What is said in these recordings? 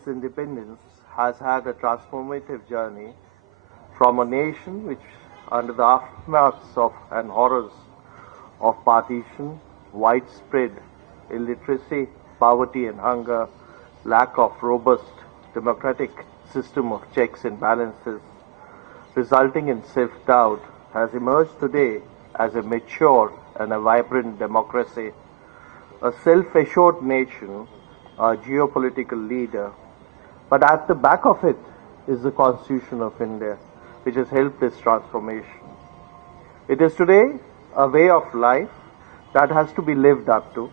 its independence, has had a transformative journey from a nation which, under the aftermaths of and horrors of partition, widespread illiteracy, poverty and hunger, lack of robust democratic system of checks and balances, resulting in self-doubt, has emerged today as a mature and a vibrant democracy, a self-assured nation, a geopolitical leader. But at the back of it is the Constitution of India, which has helped this transformation. It is today a way of life that has to be lived up to.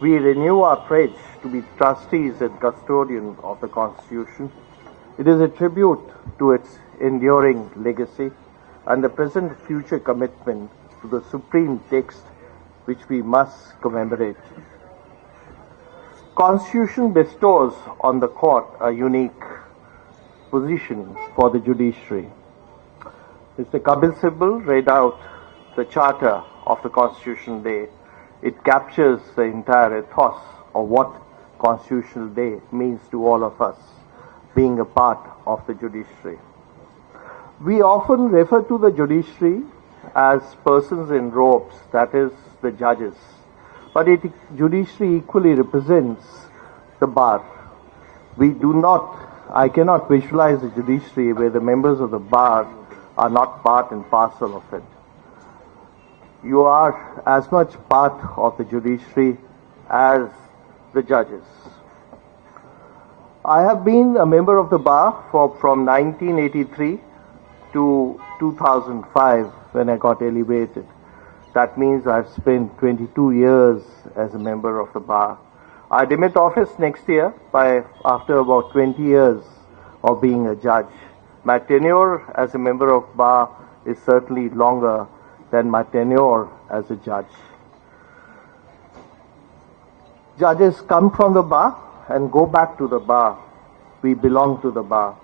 We renew our pledge to be trustees and custodians of the Constitution. It is a tribute to its enduring legacy and the present and future commitment to the supreme text which we must commemorate. Constitution bestows on the court a unique position for the judiciary. Mr. Kapil Sibal read out the charter of the Constitutional Day. It captures the entire ethos of what Constitutional Day means to all of us, being a part of the judiciary. We often refer to the judiciary as persons in robes, that is, the judges. But judiciary equally represents the bar. I cannot visualize a judiciary where the members of the bar are not part and parcel of it. You are as much part of the judiciary as the judges. I have been a member of the bar from 1983 to 2005 when I got elevated. That means I've spent 22 years as a member of the bar. I demit office next year after about 20 years of being a judge. My tenure as a member of bar is certainly longer than my tenure as a judge. Judges come from the bar and go back to the bar. We belong to the bar.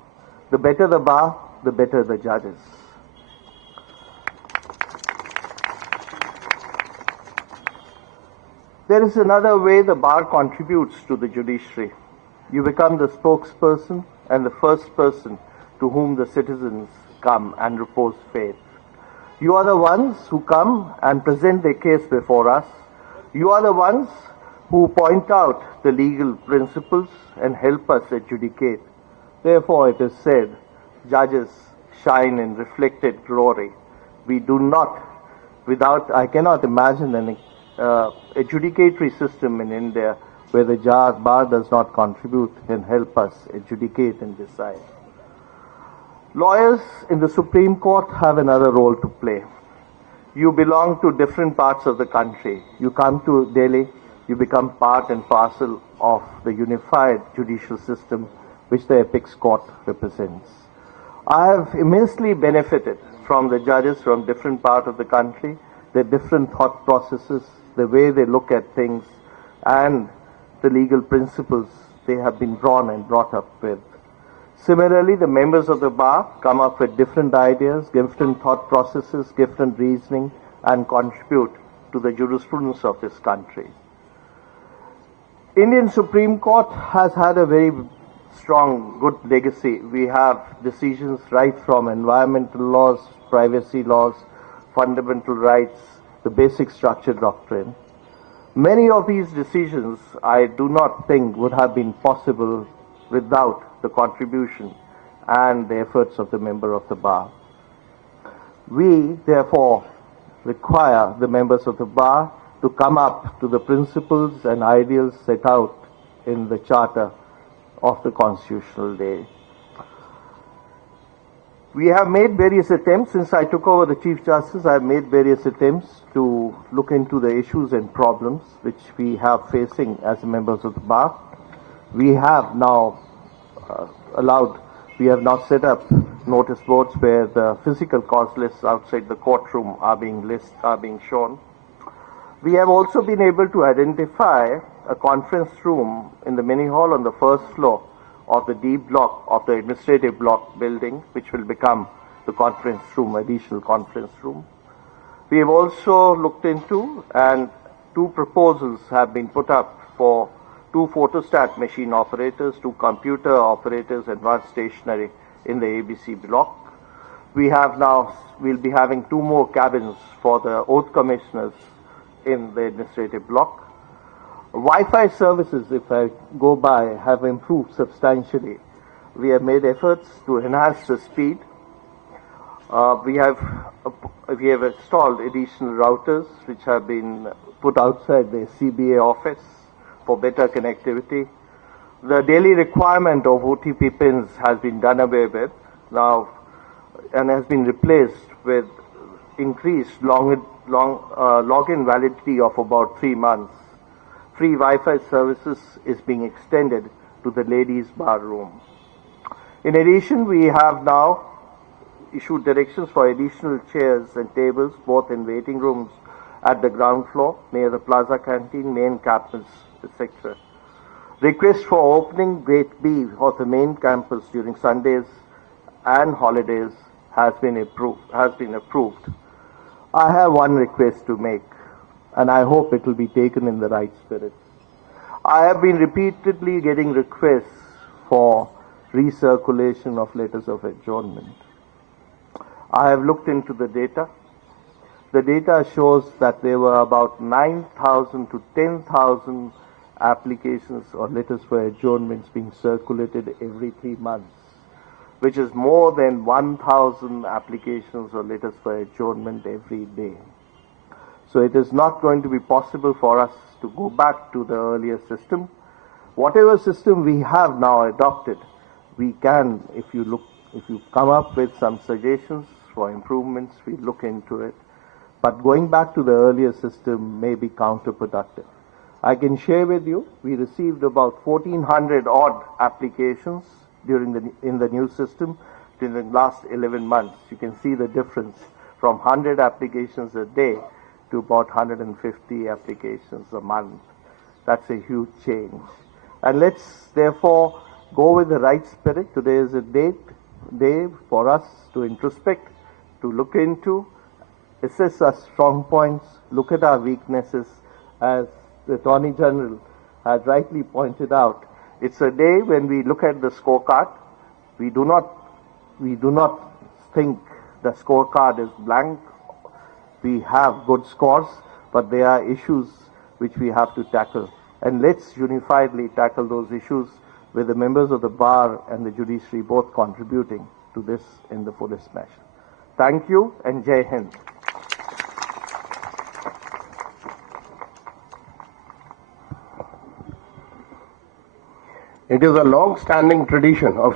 The better the bar, the better the judges. There is another way the bar contributes to the judiciary. You become the spokesperson and the first person to whom the citizens come and repose faith. You are the ones who come and present their case before us. You are the ones who point out the legal principles and help us adjudicate. Therefore, it is said, judges shine in reflected glory. I cannot imagine an adjudicatory system in India where the bar does not contribute and help us adjudicate and decide. Lawyers in the Supreme Court have another role to play. You belong to different parts of the country. You come to Delhi, you become part and parcel of the unified judicial system which the Apex Court represents. I have immensely benefited from the judges from different parts of the country, their different thought processes, the way they look at things, and the legal principles they have been drawn and brought up with. Similarly, the members of the bar come up with different ideas, different thought processes, different reasoning, and contribute to the jurisprudence of this country. Indian Supreme Court has had a very strong, good legacy. We have decisions right from environmental laws, privacy laws, fundamental rights, the basic structure doctrine. Many of these decisions I do not think would have been possible without the contribution and the efforts of the member of the bar. We, therefore, require the members of the bar to come up to the principles and ideals set out in the Charter of the Constitutional Day. We have made various attempts. Since I took over the Chief Justice, I have made various attempts to look into the issues and problems which we have facing as members of the bar. We have now set up notice boards where the physical cause lists outside the courtroom are being shown. We have also been able to identify a conference room in the mini hall on the first floor of the D block of the administrative block building, which will become the conference room, additional conference room. We have also looked into, and two proposals have been put up for 2 photostat machine operators, 2 computer operators, and 1 stationary in the ABC block. We'll be having 2 more cabins for the oath commissioners in the administrative block. Wi-Fi services, if I go by, have improved substantially. We have made efforts to enhance the speed. We have installed additional routers which have been put outside the CBA office for better connectivity. The daily requirement of OTP pins has been done away with now and has been replaced with increased login validity of about 3 months. Free Wi-Fi services is being extended to the ladies' bar room. In addition, we have now issued directions for additional chairs and tables both in waiting rooms at the ground floor near the plaza canteen, main campus, etc. Request for opening Gate B of the main campus during Sundays and holidays has been approved. I have one request to make, and I hope it will be taken in the right spirit. I have been repeatedly getting requests for recirculation of letters of adjournment. I have looked into the data. The data shows that there were about 9,000 to 10,000 applications or letters for adjournments being circulated every 3 months, which is more than 1,000 applications or letters for adjournment every day. So it is not going to be possible for us to go back to the earlier system. Whatever system we have now adopted, we can, if you come up with some suggestions for improvements, we look into it. But going back to the earlier system may be counterproductive. I can share with you, we received about 1,400 odd applications in the new system during the last 11 months. You can see the difference from 100 applications a day to about 150 applications a month. That's a huge change. And let's therefore go with the right spirit. Today is a day for us to introspect, to look into, assess our strong points, look at our weaknesses. As the Attorney General has rightly pointed out, it's a day when we look at the scorecard. We do not think the scorecard is blank. We have good scores, but there are issues which we have to tackle. And let's unifiedly tackle those issues with the members of the bar and the judiciary both contributing to this in the fullest measure. Thank you and Jai Hind. It is a long-standing tradition of